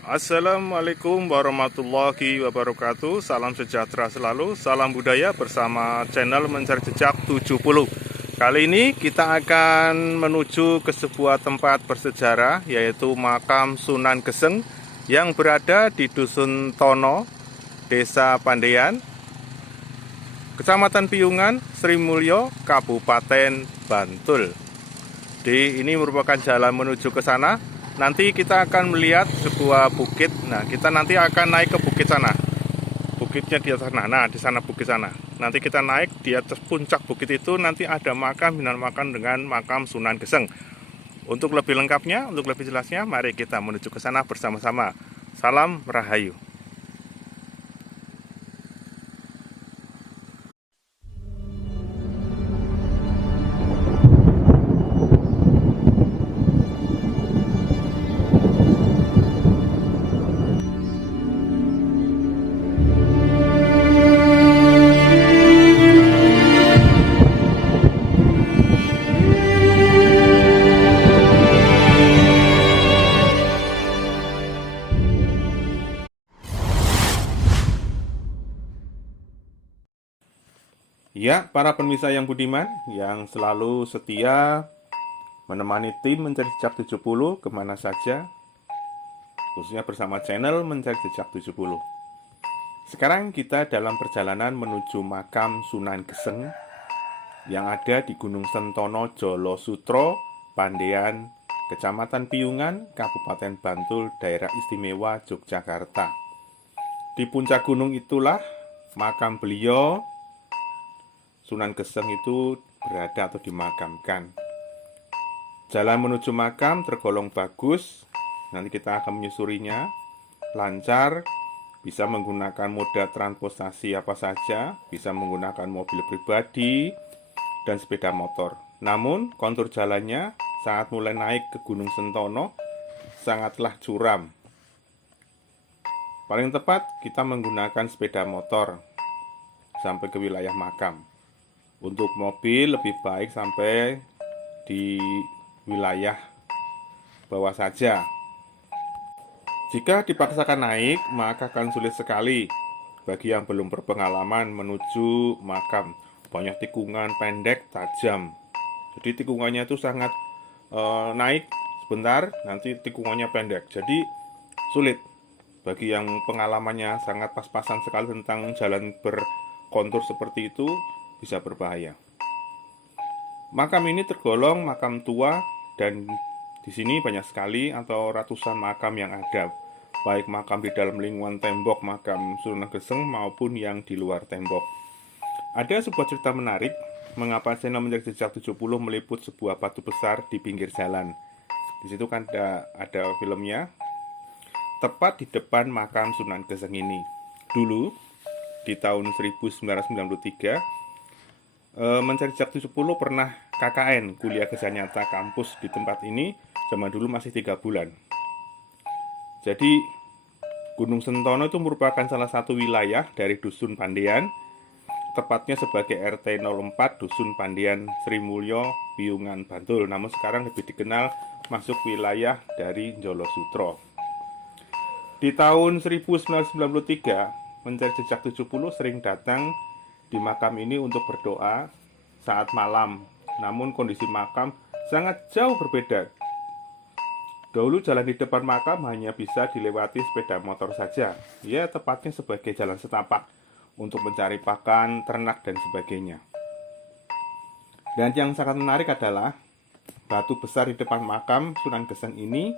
Assalamualaikum warahmatullahi wabarakatuh. Salam sejahtera selalu, salam budaya bersama channel Mencari Jejak 70. Kali ini kita akan menuju ke sebuah tempat bersejarah, yaitu makam Sunan Geseng yang berada di Dusun Tono, Desa Pandean, Kecamatan Piyungan, Sri Mulyo, Kabupaten Bantul. Ini merupakan jalan menuju ke sana. Nanti kita akan melihat sebuah bukit. Nah, kita nanti akan naik ke bukit sana. Bukitnya di atas sana. Nah, di sana bukit sana. Nanti kita naik di atas puncak bukit itu, nanti ada makam dinamakan dengan makam Sunan Geseng. Untuk lebih lengkapnya, untuk lebih jelasnya, mari kita menuju ke sana bersama-sama. Salam Rahayu. Ya, para pemirsa yang budiman, yang selalu setia menemani tim Mencari Jejak 70 kemana saja, khususnya bersama channel Mencari Jejak 70. Sekarang kita dalam perjalanan menuju makam Sunan Geseng yang ada di Gunung Sentono, Jolo Sutro, Pandean, Kecamatan Piyungan, Kabupaten Bantul, Daerah Istimewa Yogyakarta. Di puncak gunung itulah makam beliau Sunan Geseng itu berada atau dimakamkan. Jalan menuju makam tergolong bagus. Nanti kita akan menyusurinya. Lancar, bisa menggunakan moda transportasi apa saja, bisa menggunakan mobil pribadi dan sepeda motor. Namun, kontur jalannya saat mulai naik ke Gunung Sentono sangatlah curam. Paling tepat kita menggunakan sepeda motor sampai ke wilayah makam. Untuk mobil lebih baik sampai di wilayah bawah saja. Jika dipaksakan naik, maka akan sulit sekali bagi yang belum berpengalaman menuju makam. Banyak tikungan pendek, tajam. Jadi tikungannya itu sangat naik sebentar, nanti tikungannya pendek. Jadi sulit bagi yang pengalamannya sangat pas-pasan sekali tentang jalan berkontur seperti itu, bisa berbahaya. Makam ini tergolong makam tua dan di sini banyak sekali atau ratusan makam yang ada, baik makam di dalam lingkungan tembok makam Sunan Geseng maupun yang di luar tembok. Ada sebuah cerita menarik mengapa channel Mencari Jejak 70 meliput sebuah batu besar di pinggir jalan. Di situ kan ada filmnya, tepat di depan makam Sunan Geseng ini. Dulu di tahun 1993 Mencari Jejak 70 pernah KKN, kuliah kerja nyata kampus di tempat ini. Zaman dulu masih 3 bulan. Jadi Gunung Sentono itu merupakan salah satu wilayah dari Dusun Pandean, tepatnya sebagai RT 04 Dusun Pandean Sri Mulyo, Piyungan, Bantul. Namun sekarang lebih dikenal masuk wilayah dari Jolo Sutro. Di tahun 1993 Mencari Jejak 70 sering datang di makam ini untuk berdoa saat malam. Namun kondisi makam sangat jauh berbeda. Dahulu jalan di depan makam hanya bisa dilewati sepeda motor saja. Ya, tepatnya sebagai jalan setapak untuk mencari pakan, ternak, dan sebagainya. Dan yang sangat menarik adalah batu besar di depan makam Sunan Geseng ini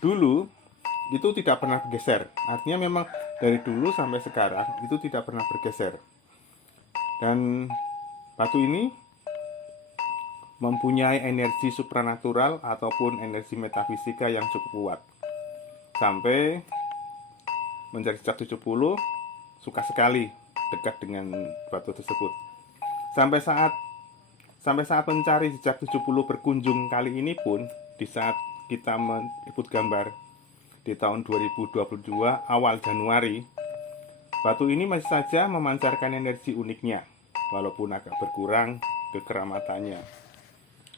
dulu itu tidak pernah bergeser. Artinya memang dari dulu sampai sekarang itu tidak pernah bergeser. Dan batu ini mempunyai energi supranatural ataupun energi metafisika yang cukup kuat. Sampai Mencari Jejak 70 suka sekali dekat dengan batu tersebut. Sampai saat Mencari Jejak 70 berkunjung kali ini pun, di saat kita meliput gambar di tahun 2022 awal Januari, batu ini masih saja memancarkan energi uniknya, walaupun agak berkurang kekeramatannya.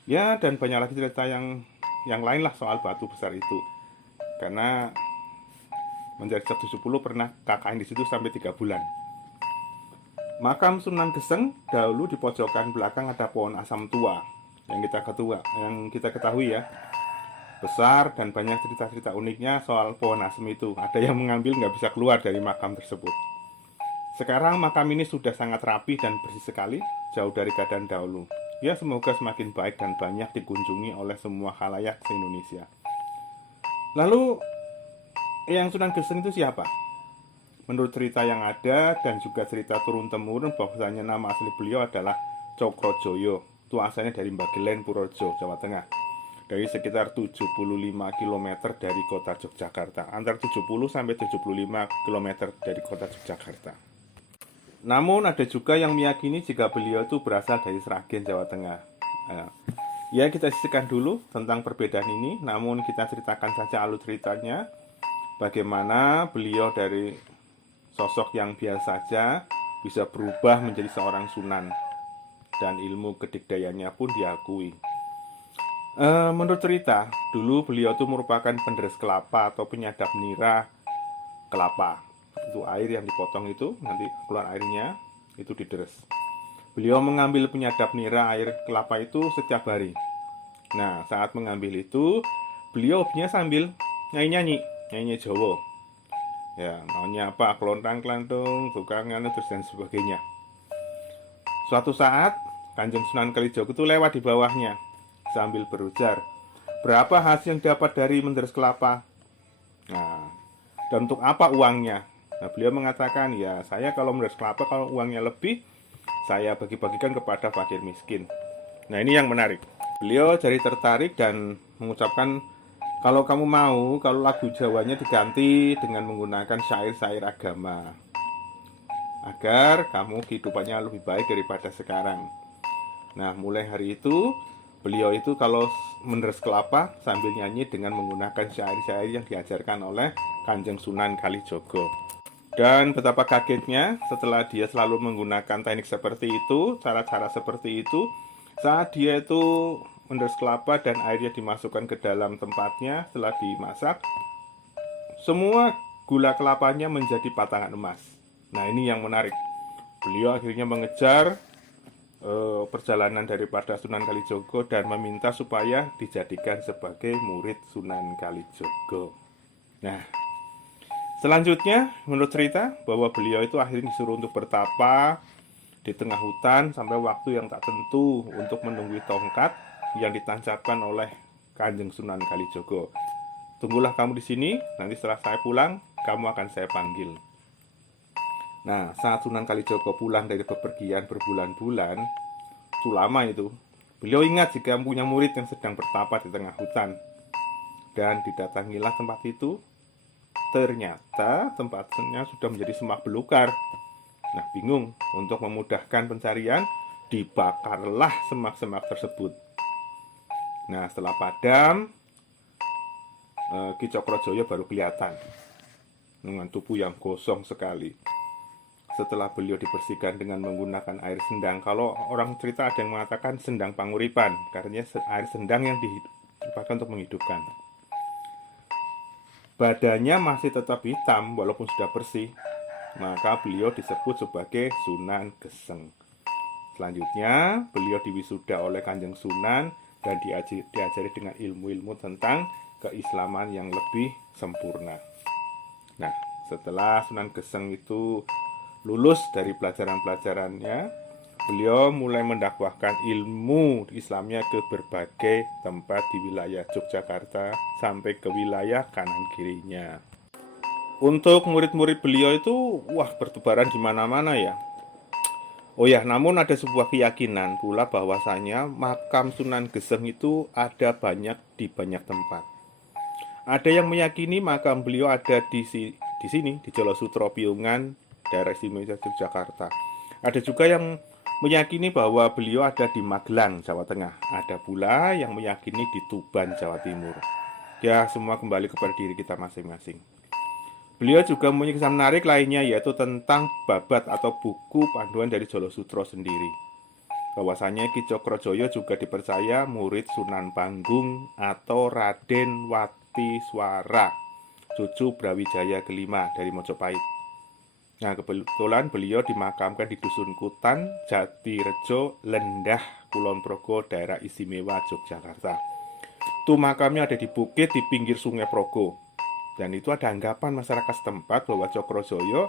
Ya, dan banyak lagi cerita yang yang lain lah soal batu besar itu. Karena Menjadi 170 pernah KKN di situ sampai 3 bulan. Makam Sunan Geseng dahulu di pojokan belakang ada pohon asam tua yang kita ketahui ya, besar dan banyak cerita-cerita uniknya soal pohon asam itu. Ada yang mengambil nggak bisa keluar dari makam tersebut. Sekarang makam ini sudah sangat rapi dan bersih sekali, jauh dari keadaan dahulu. Ya, semoga semakin baik dan banyak dikunjungi oleh semua khalayak se-Indonesia. Lalu yang Sunan Geseng itu siapa? Menurut cerita yang ada dan juga cerita turun-temurun bahwasanya nama asli beliau adalah Cokrojoyo. Itu asalnya dari Bagelen, Purworejo, Jawa Tengah. Dari sekitar 75 km dari kota Yogyakarta. Antara 70 sampai 75 km dari kota Yogyakarta. Namun ada juga yang meyakini jika beliau itu berasal dari Sragen, Jawa Tengah. Ya, kita sisihkan dulu tentang perbedaan ini. Namun kita ceritakan saja alur ceritanya. Bagaimana beliau dari sosok yang biasa saja bisa berubah menjadi seorang sunan, dan ilmu kedikdayannya pun diakui. Menurut cerita, dulu beliau itu merupakan penderes kelapa atau penyadap nira kelapa. Itu air yang dipotong itu, nanti keluar airnya, itu dideres. Beliau mengambil penyadap nira air kelapa itu setiap hari. Nah, saat mengambil itu, beliau hobinya sambil nyanyi Jawa. Ya, namanya apa? Kelontang, kelantung, tukang, terus dan sebagainya. Suatu saat, Kanjeng Sunan Kalijogo itu lewat di bawahnya sambil berujar, berapa hasil yang dapat dari menderes kelapa? Nah, dan untuk apa uangnya? Nah, beliau mengatakan, ya saya kalau menderes kelapa, kalau uangnya lebih, saya bagi-bagikan kepada fakir miskin. Nah, ini yang menarik. Beliau jadi tertarik dan mengucapkan, kalau kamu mau, kalau lagu Jawanya diganti dengan menggunakan syair-syair agama, agar kamu kehidupannya lebih baik daripada sekarang. Nah, mulai hari itu, beliau itu kalau menderes kelapa sambil nyanyi dengan menggunakan syair-syair yang diajarkan oleh Kanjeng Sunan Kalijogo. Dan betapa kagetnya setelah dia selalu menggunakan teknik seperti itu, cara-cara seperti itu, saat dia itu menderes kelapa dan airnya dimasukkan ke dalam tempatnya setelah dimasak, semua gula kelapanya menjadi batangan emas. Nah, ini yang menarik. Beliau akhirnya mengejar perjalanan daripada Sunan Kalijogo dan meminta supaya dijadikan sebagai murid Sunan Kalijogo. Nah, selanjutnya menurut cerita bahwa beliau itu akhirnya disuruh untuk bertapa di tengah hutan sampai waktu yang tak tentu untuk menunggu tongkat yang ditancapkan oleh Kanjeng Sunan Kalijogo. Tunggulah kamu di sini, nanti setelah saya pulang, kamu akan saya panggil. Nah, saat Sunan Kalijogo pulang dari bepergian berbulan-bulan, itu lama itu, beliau ingat jika punya murid yang sedang bertapa di tengah hutan. Dan didatangilah tempat itu, ternyata tempatnya sudah menjadi semak belukar. Nah, bingung, untuk memudahkan pencarian, dibakarlah semak-semak tersebut. Nah, setelah padam, Ki Cokrojoyo baru kelihatan dengan tubuh yang gosong sekali. Setelah beliau dibersihkan dengan menggunakan air sendang. Kalau orang cerita ada yang mengatakan sendang panguripan, karena air sendang yang dipakai untuk menghidupkan. Badannya masih tetap hitam walaupun sudah bersih, maka beliau disebut sebagai Sunan Geseng. Selanjutnya, beliau diwisuda oleh Kanjeng Sunan dan diajari dengan ilmu-ilmu tentang keislaman yang lebih sempurna. Nah, setelah Sunan Geseng itu lulus dari pelajaran-pelajarannya, beliau mulai mendakwahkan ilmu Islamnya ke berbagai tempat di wilayah Yogyakarta sampai ke wilayah kanan kirinya. Untuk murid-murid beliau itu bertebaran di mana-mana ya. Oh ya, namun ada sebuah keyakinan pula bahwasanya makam Sunan Geseng itu ada di banyak tempat. Ada yang meyakini makam beliau ada di sini, di Jolosutro Piungan, daerah istimewa Yogyakarta. Ada juga yang meyakini bahwa beliau ada di Magelang, Jawa Tengah. Ada pula yang meyakini di Tuban, Jawa Timur. Ya, semua kembali kepada diri kita masing-masing. Beliau juga mempunyai kisah menarik lainnya, yaitu tentang babat atau buku panduan dari Jolosutro sendiri. Bahwasanya Ki Cokrojoyo juga dipercaya murid Sunan Panggung atau Raden Watiswara, cucu Brawijaya kelima dari Mojopahit. Nah, kebetulan beliau dimakamkan di Dusun Kutan, Jatirejo, Lendah, Kulon Progo, daerah istimewa Yogyakarta. Itu makamnya ada di bukit di pinggir Sungai Progo. Dan itu ada anggapan masyarakat setempat bahwa Cokrojoyo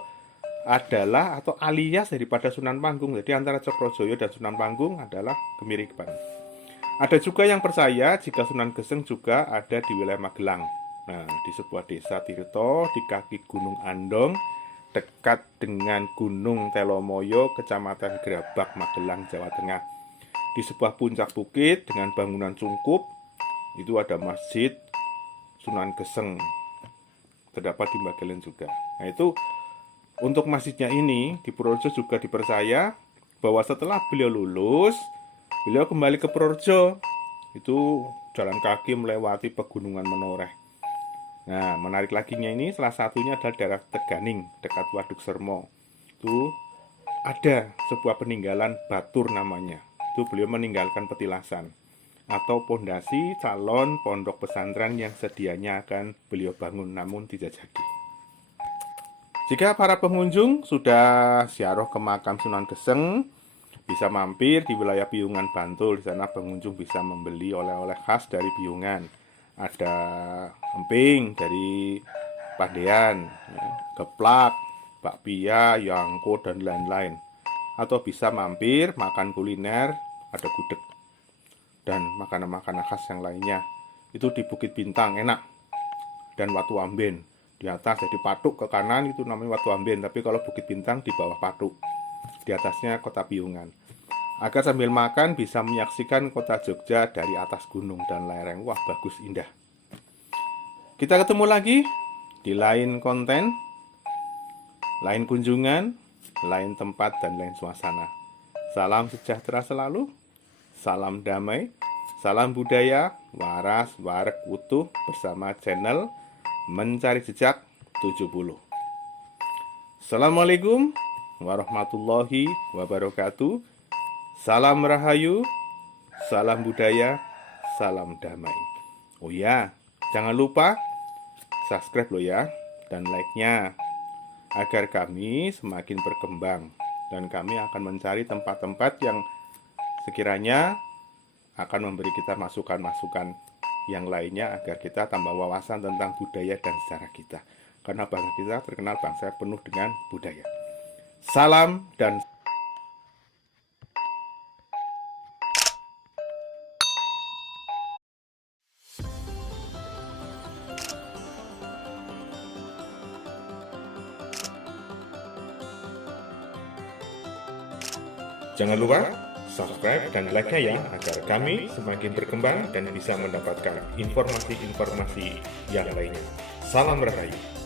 adalah atau alias daripada Sunan Panggung. Jadi antara Cokrojoyo dan Sunan Panggung adalah kemiripan. Ada juga yang percaya jika Sunan Geseng juga ada di wilayah Magelang. Nah, di sebuah desa Tirto di kaki Gunung Andong, dekat dengan Gunung Telomoyo, Kecamatan Gerabak, Magelang, Jawa Tengah. Di sebuah puncak bukit dengan bangunan cungkup, itu ada Masjid Sunan Geseng. Terdapat di Magelang juga. Nah, itu untuk masjidnya ini di Purworejo juga dipercaya bahwa setelah beliau lulus, beliau kembali ke Purworejo. Itu jalan kaki melewati pegunungan menoreh. Nah, menarik laginya ini salah satunya adalah daerah Teganing, dekat Waduk Sermo. Itu ada sebuah peninggalan Batur namanya. Itu beliau meninggalkan petilasan atau pondasi calon pondok pesantren yang sedianya akan beliau bangun namun tidak jadi. Jika para pengunjung sudah ziarah ke makam Sunan Geseng, bisa mampir di wilayah Piungan, Bantul. Di sana pengunjung bisa membeli oleh-oleh khas dari Piungan. Ada emping dari Pandean, geplak, bakpia, yangko, dan lain-lain. Atau bisa mampir makan kuliner, ada gudeg dan makanan-makanan khas yang lainnya. Itu di Bukit Bintang, enak. Dan Watu Amben di atas, jadi Patuk ke kanan itu namanya Watu Amben, tapi kalau Bukit Bintang di bawah Patuk, di atasnya kota Piungan. Agar sambil makan bisa menyaksikan kota Jogja dari atas gunung dan lereng. Wah, bagus, indah. Kita ketemu lagi di lain konten, lain kunjungan, lain tempat, dan lain suasana. Salam sejahtera selalu, salam damai, salam budaya, waras, warek, utuh bersama channel Mencari Jejak 70. Assalamualaikum warahmatullahi wabarakatuh. Salam rahayu, salam budaya, salam damai. Oh ya, jangan lupa subscribe lo ya, dan like-nya, agar kami semakin berkembang. Dan kami akan mencari tempat-tempat yang sekiranya akan memberi kita masukan-masukan yang lainnya agar kita tambah wawasan tentang budaya dan sejarah kita. Karena bangsa kita terkenal bangsa penuh dengan budaya. Salam dan jangan lupa subscribe dan like-nya ya, agar kami semakin berkembang dan bisa mendapatkan informasi-informasi yang lainnya. Salam rahayu.